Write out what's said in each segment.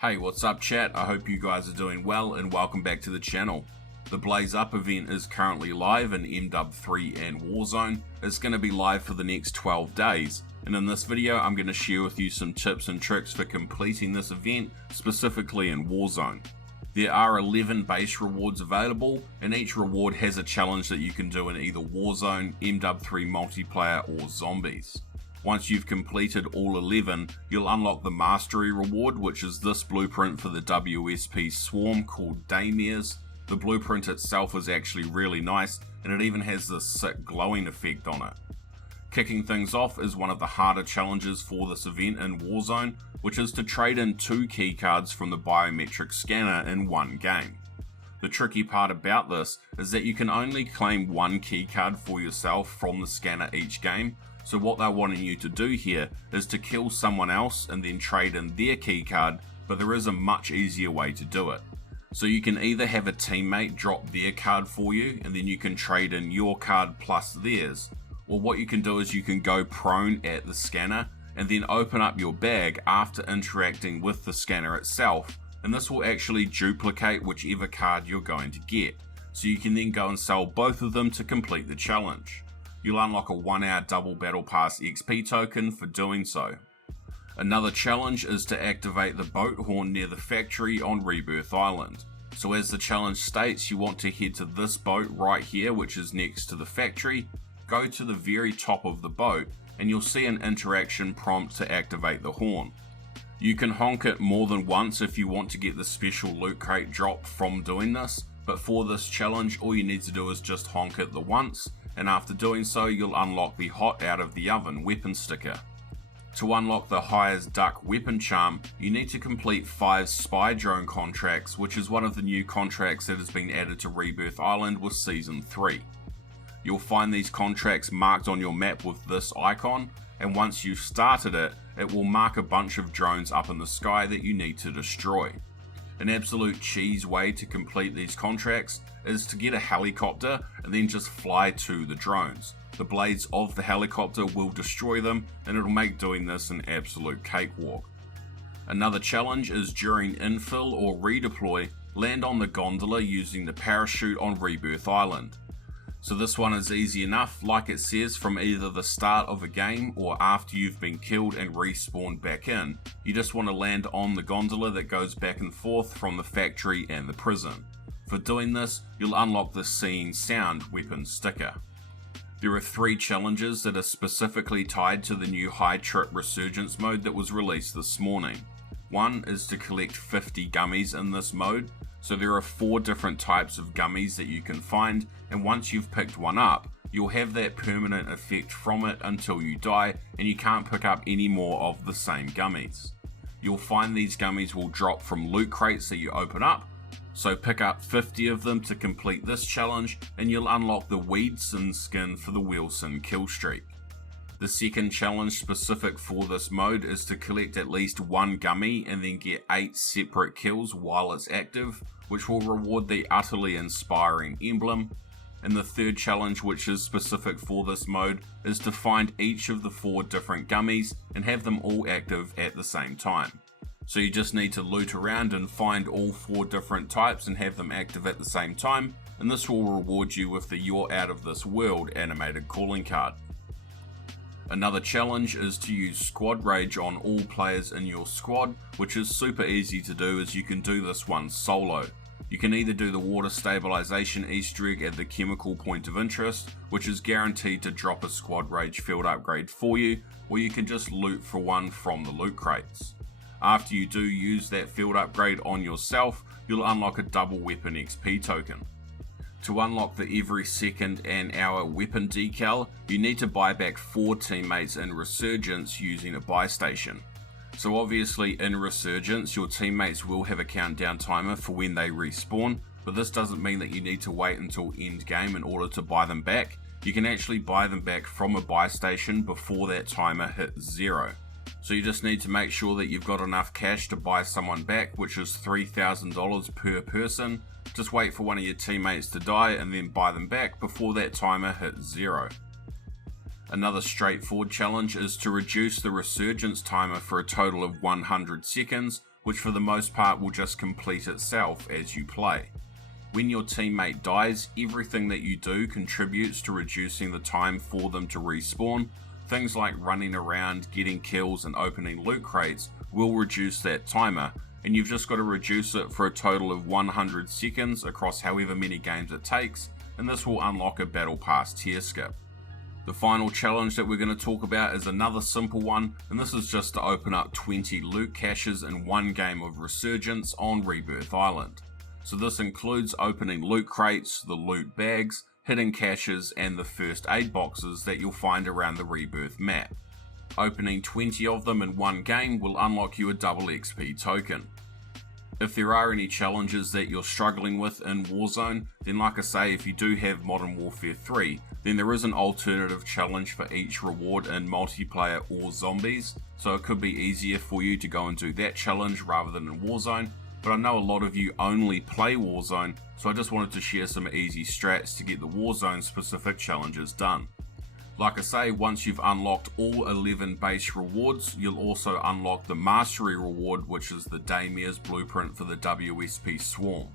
Hey, what's up chat? I hope you guys are doing well and welcome back to the channel. The Blaze Up event is currently live in MW3 and Warzone. It's going to be live for the next 12 days, and in this video I'm going to share with you some tips and tricks for completing this event, specifically in Warzone. There are 11 base rewards available, and each reward has a challenge that you can do in either Warzone, MW3 multiplayer or zombies. Once you've completed all 11, you'll unlock the Mastery reward, which is this blueprint for the WSP swarm called Daymares. The blueprint itself is actually really nice, and it even has this sick glowing effect on it. Kicking things off is one of the harder challenges for this event in Warzone, which is to trade in 2 keycards from the biometric scanner in one game. The tricky part about this is that you can only claim 1 keycard for yourself from the scanner each game. So what they're wanting you to do here is to kill someone else and then trade in their keycard, but there is a much easier way to do it. So you can either have a teammate drop their card for you and then you can trade in your card plus theirs, or what you can do is you can go prone at the scanner and then open up your bag after interacting with the scanner itself, and this will actually duplicate whichever card you're going to get. So you can then go and sell both of them to complete the challenge. You'll unlock a 1-hour double battle pass XP token for doing so. Another challenge is to activate the boat horn near the factory on Rebirth Island. So as the challenge states, you want to head to this boat right here, which is next to the factory, go to the very top of the boat, and you'll see an interaction prompt to activate the horn. You can honk it more than once if you want to get the special loot crate drop from doing this, but for this challenge all you need to do is just honk it the once, and after doing so you'll unlock the hot out of the oven weapon sticker. To unlock the Hires Duck weapon charm, you need to complete 5 spy drone contracts, which is one of the new contracts that has been added to Rebirth Island with Season 3. You'll find these contracts marked on your map with this icon, and once you've started it, it will mark a bunch of drones up in the sky that you need to destroy. An absolute cheese way to complete these contracts is to get a helicopter and then just fly to the drones. The blades of the helicopter will destroy them, and it'll make doing this an absolute cakewalk. Another challenge is during infill or redeploy, land on the gondola using the parachute on Rebirth Island. So this one is easy enough, like it says, from either the start of a game or after you've been killed and respawned back in. You just want to land on the gondola that goes back and forth from the factory and the prison. For doing this, you'll unlock the Seeing Sound weapon sticker. There are 3 challenges that are specifically tied to the new High Trip Resurgence mode that was released this morning. One is to collect 50 gummies in this mode. So there are 4 different types of gummies that you can find, and once you've picked one up, you'll have that permanent effect from it until you die, and you can't pick up any more of the same gummies. You'll find these gummies will drop from loot crates that you open up, so pick up 50 of them to complete this challenge, and you'll unlock the Weedson skin for the Wilson killstreak. The second challenge specific for this mode is to collect at least 1 gummy and then get 8 separate kills while it's active, which will reward the utterly inspiring emblem. And the third challenge, which is specific for this mode, is to find each of the 4 different gummies and have them all active at the same time. So you just need to loot around and find all 4 different types and have them active at the same time, and this will reward you with the You're Out of This World animated calling card. Another challenge is to use squad rage on all players in your squad, which is super easy to do as you can do this one solo. You can either do the water stabilization Easter egg at the chemical point of interest, which is guaranteed to drop a squad rage field upgrade for you, or you can just loot for one from the loot crates. After you do use that field upgrade on yourself, you'll unlock a double weapon XP token. To unlock the every second and hour weapon decal, you need to buy back 4 teammates in Resurgence using a buy station. So obviously in Resurgence your teammates will have a countdown timer for when they respawn, but this doesn't mean that you need to wait until end game in order to buy them back. You can actually buy them back from a buy station before that timer hits 0. So you just need to make sure that you've got enough cash to buy someone back, which is $3,000 per person. Just wait for one of your teammates to die and then buy them back before that timer hits 0. Another straightforward challenge is to reduce the resurgence timer for a total of 100 seconds, which for the most part will just complete itself as you play. When your teammate dies, everything that you do contributes to reducing the time for them to respawn. Things like running around, getting kills and opening loot crates will reduce that timer, and you've just got to reduce it for a total of 100 seconds across however many games it takes, and this will unlock a battle pass tier skip. The final challenge that we're going to talk about is another simple one, and this is just to open up 20 loot caches in one game of Resurgence on Rebirth Island. So this includes opening loot crates, the loot bags, hidden caches, and the first aid boxes that you'll find around the Rebirth map. Opening 20 of them in one game will unlock you a double XP token. If there are any challenges that you're struggling with in Warzone, then like I say, if you do have Modern Warfare 3, then there is an alternative challenge for each reward in multiplayer or zombies, so it could be easier for you to go and do that challenge rather than in Warzone. But I know a lot of you only play Warzone, so I just wanted to share some easy strats to get the Warzone specific challenges done. Like I say, once you've unlocked all 11 base rewards, you'll also unlock the Mastery reward, which is the Daymares blueprint for the WSP Swarm.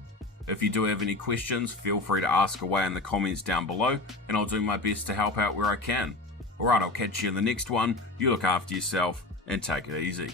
If you do have any questions, feel free to ask away in the comments down below, and I'll do my best to help out where I can. Alright, I'll catch you in the next one. You look after yourself, and take it easy.